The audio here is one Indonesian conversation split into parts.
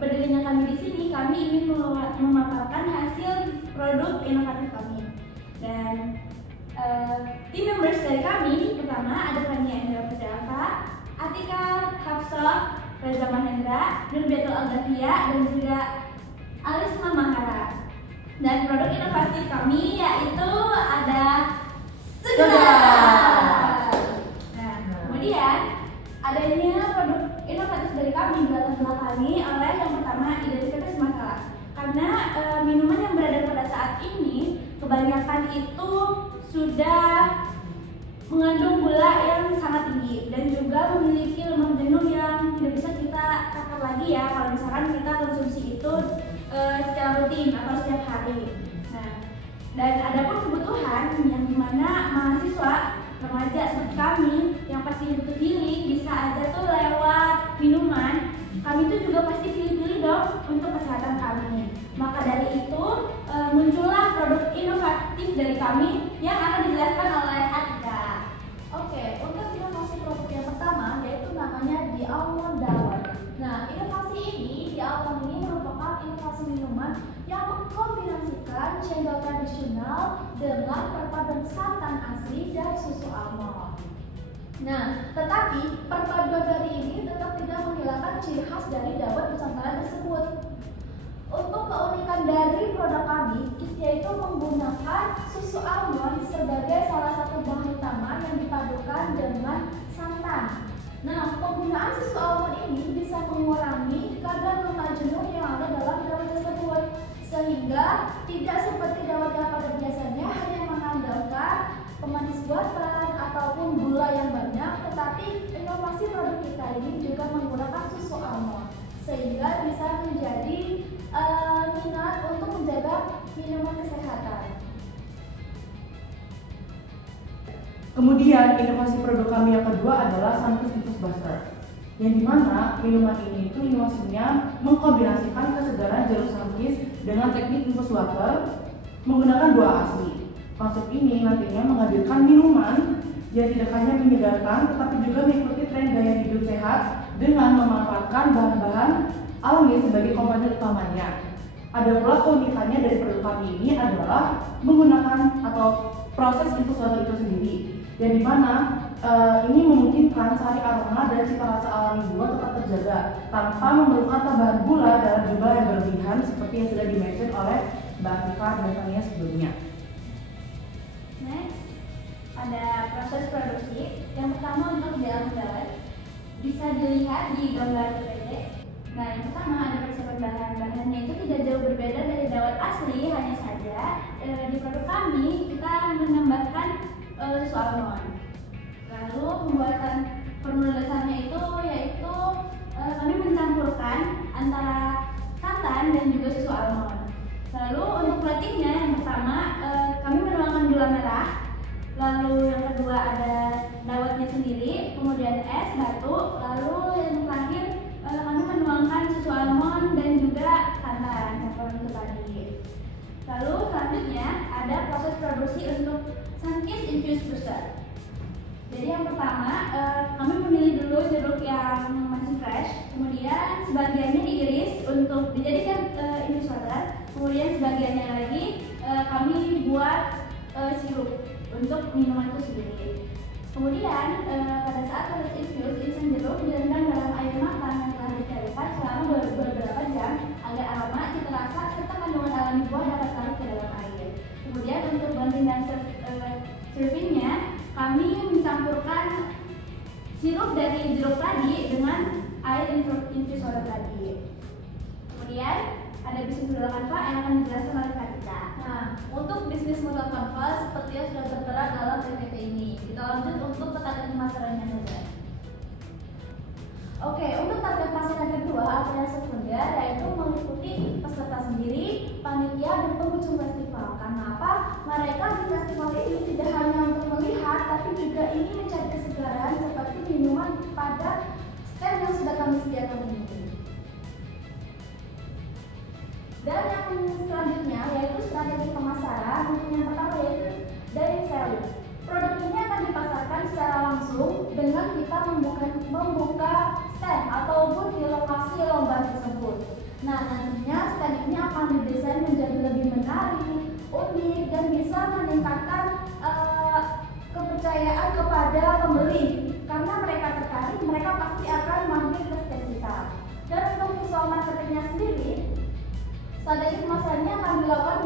berdirinya kami di sini, kami ingin memaparkan hasil produk inovatif kami. Dan tim members dari kami pertama ada Fania Endra Putra, Atika Hafsah, Reza Mahendra, Nurbetul Aldavia, dan juga Alisma Mahara. Dan produk inovatif kami yaitu ada Segera. Nah, kemudian adanya produk inovatif dari kami dilatar belakangi oleh yang pertama identitas masalah. Karena minuman yang beredar pada saat ini kebanyakan itu sudah mengandung gula yang sangat tinggi dan juga memiliki lemak jenuh yang tidak bisa kita takar lagi ya kalau misalkan kita konsumsi itu secara rutin atau setiap hari. Nah, dan ada pun kebutuhan yang dimana mahasiswa remaja seperti kami yang pasti butuh healing bisa aja tuh lewat minuman. Kami itu juga pasti pilih-pilih dong untuk kesehatan kami. Maka dari itu muncullah produk inovatif dari kami yang akan dijelaskan oleh Atika. Oke, untuk inovasi produk yang pertama yaitu namanya The Almond Dawet. Nah, inovasi ini The Almond ini merupakan inovasi minuman yang mengkombinasikan cendol tradisional dengan perpaduan santan asli dan susu almond. Nah, tetapi perpaduan dari ini tetap tidak menghilangkan ciri khas dari dawet Nusantara tersebut. Untuk keunikan dari produk kami, yaitu menggunakan susu almond sebagai salah satu bahan utama yang dipadukan dengan santan. Nah, penggunaan susu almond ini bisa mengurangi kadar lemak jenuh yang ada dalam dawet tersebut, sehingga tidak seperti dawet yang pada biasanya hanya mengandalkan pemanis buatan ataupun gula yang banyak, tetapi inovasi produk kita ini juga menggunakan susu almond, sehingga bisa menjadi minat untuk menjaga minuman kesehatan. Kemudian inovasi produk kami yang kedua adalah Sunkist Infus Buster, yang dimana minuman ini itu inovasinya mengkombinasikan kesegaran jeruk Sunkist dengan teknik infus water menggunakan buah asli. Konsep ini nantinya menghadirkan minuman yang tidak hanya menyegarkan tetapi juga mengikuti tren gaya hidup sehat dengan memanfaatkan bahan-bahan alami sebagai komponen utamanya. Ada pula keunikannya dari produk kami ini adalah menggunakan atau proses infus water itu sendiri, yang dimana ini memungkinkan sari aroma dan cita rasa alami buah tetap terjaga tanpa memerlukan tambahan gula dalam jumlah yang berlebihan seperti yang sudah di-mention oleh Mbak Atika dan Tania sebelumnya. Next, ada proses produksi. Yang pertama untuk dalam dawet bisa dilihat di gambar PPT. Nah, yang pertama ada persiapan bahan-bahannya itu tidak jauh berbeda dari dawet asli, hanya saja di produk kami kita menambahkan susu almond. Lalu pembuatan penulisannya itu yaitu kami mencampurkan antara santan dan juga susu almond. Lalu untuk platingnya yang pertama kami menuangkan gula merah. Lalu yang kedua ada dawetnya sendiri, kemudian es batu. Lalu yang terakhir kami menuangkan susu almond dan juga santan campuran itu tadi. Lalu selanjutnya ada proses produksi untuk Sunkist Infus Booster. Jadi yang pertama kami memilih dulu jeruk yang masih fresh, kemudian sebagiannya diiris untuk dijadikan infus water, kemudian sebagiannya lagi kami buat sirup untuk minuman itu sendiri. Kemudian pada saat proses infus, irisan jeruk direndam dalam air matang yang telah dicairkan selama beberapa jam agar aroma, cita rasa, serta kandungan alami buah dapat larut ke dalam air. Kemudian untuk banding dan servingnya, kami mencampurkan sirup dari jeruk tadi dengan air infus water tadi. Kemudian ada bisnis modal kanva yang akan dijelaskan oleh Atika. Nah, untuk bisnis modal kanvas seperti yang sudah tertera dalam PPT ini. Kita lanjut untuk target pemasarannya saja. Oke, untuk target pasar yang kedua atau yang sekunder yaitu mengikuti peserta sendiri, panitia dan pengunjung festival. Karena apa? Mereka di festival ini tidak hanya untuk melihat, tapi juga ingin mencari kesegaran seperti minuman pada stand yang sudah kami sediakan ini. Dan yang selanjutnya yaitu strategi pemasaran. Yang pertama yaitu direct selling. Produk ini akan dipasarkan secara langsung dengan kita membuka stand ataupun di lokasi lomba tersebut. Nah, nantinya stand ini akan didesain menjadi lebih menarik, unik, dan bisa meningkatkan kepercayaan kepada pembeli. Karena mereka tertarik, mereka pasti akan mampir ke stand kita. Dan untuk visual marketingnya sendiri, strategi pemasarannya akan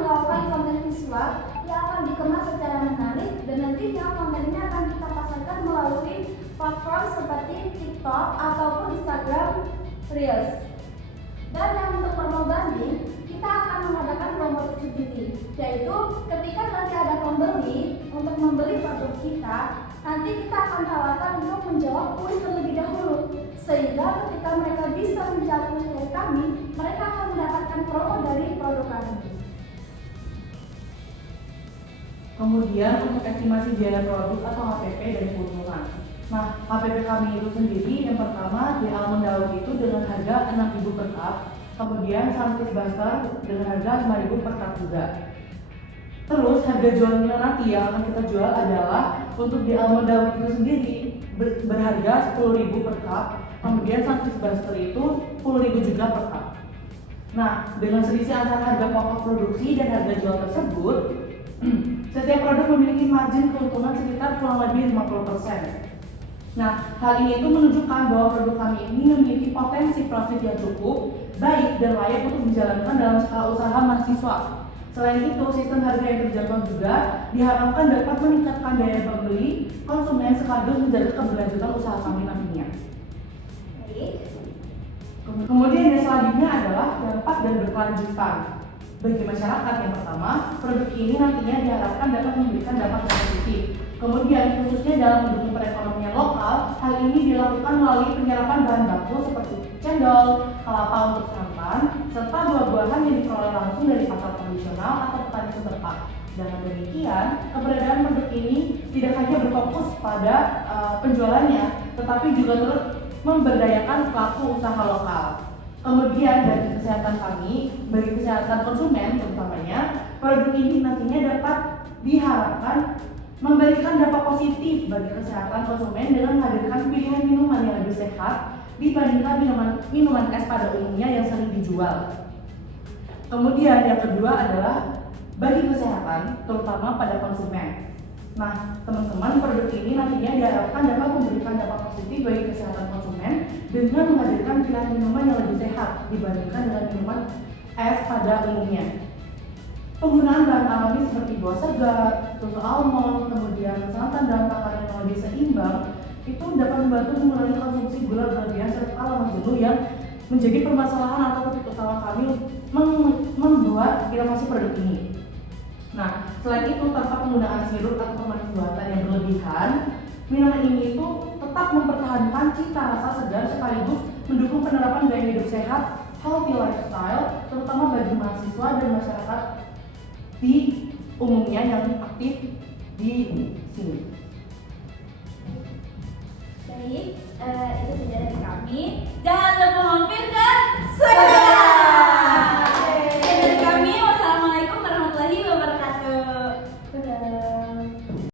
melakukan konten visual yang akan dikemas secara menarik, dan nantinya konten ini akan kita pasarkan melalui platform seperti TikTok ataupun Instagram Reels. Dan yang untuk promo banding, kita akan mengadakan promo tersendiri, yaitu ketika nanti ada pembeli untuk membeli produk kita, nanti kita akan tawarkan untuk menjawab kuis terlebih dahulu, sehingga ketika mereka bisa menjawab kuis dari kami, mereka akan mendapatkan promo dari produk kami. Kemudian untuk estimasi biaya produk atau HPP dari keuntungan. Nah, HPP kami itu sendiri yang pertama di almond daun itu dengan harga 6.000 per cup, kemudian Sunkist Buster dengan harga 5.000 per cup juga. Terus harga jualnya nanti yang akan kita jual adalah untuk di almond daun itu sendiri berharga 10.000 per cup, kemudian Sunkist Buster itu 10.000 juga per cup. Nah, dengan selisih antara harga pokok produksi dan harga jual tersebut, setiap produk memiliki margin keuntungan sekitar kurang lebih 50%. Nah, hal ini itu menunjukkan bahwa produk kami ini memiliki potensi profit yang cukup, baik dan layak untuk dijalankan dalam skala usaha mahasiswa. Selain itu, sistem harga yang terjangkau juga diharapkan dapat meningkatkan daya beli konsumen sekaligus menjaga keberlanjutan usaha kami nantinya. Baik. Kemudian yang selanjutnya adalah dampak dan berkelanjutan. Bagi masyarakat yang pertama, produk ini nantinya diharapkan dapat memberikan dampak yang positif. Kemudian khususnya dalam mendukung perekonomian lokal, hal ini dilakukan melalui penyerapan bahan baku seperti cendol, kelapa untuk santan, serta buah-buahan yang diperoleh langsung dari pasar tradisional atau petani setempat. Dengan demikian, keberadaan produk ini tidak hanya berfokus pada penjualannya, tetapi juga turut memberdayakan pelaku usaha lokal. Kemudian dari kesehatan kami, bagi kesehatan konsumen terutamanya, produk ini nantinya dapat diharapkan memberikan dampak positif bagi kesehatan konsumen dengan menghadirkan pilihan minuman yang lebih sehat dibandingkan minuman es pada umumnya yang sering dijual. Kemudian yang kedua adalah bagi kesehatan, terutama pada konsumen. Nah, teman-teman, produk ini nantinya diharapkan dapat memberikan dampak positif bagi kesehatan konsumen dengan menghadirkan pilihan minuman yang lebih sehat dibandingkan dengan minuman es pada umumnya. Penggunaan bahan alami seperti buah segar, susu almond, kemudian santan dan takaran yang lebih seimbang itu dapat membantu mengurangi konsumsi gula berlebihan serta lemak jenuh yang menjadi permasalahan atau topik utama kami membuat inovasi produk ini. Nah, selain itu tanpa penggunaan sirup atau pemanis buatan yang berlebihan, minuman ini itu tetap mempertahankan cita rasa segar sekaligus mendukung penerapan gaya hidup sehat, healthy lifestyle, terutama bagi mahasiswa dan masyarakat di umumnya yang aktif di sini. Baik, itu sudah dari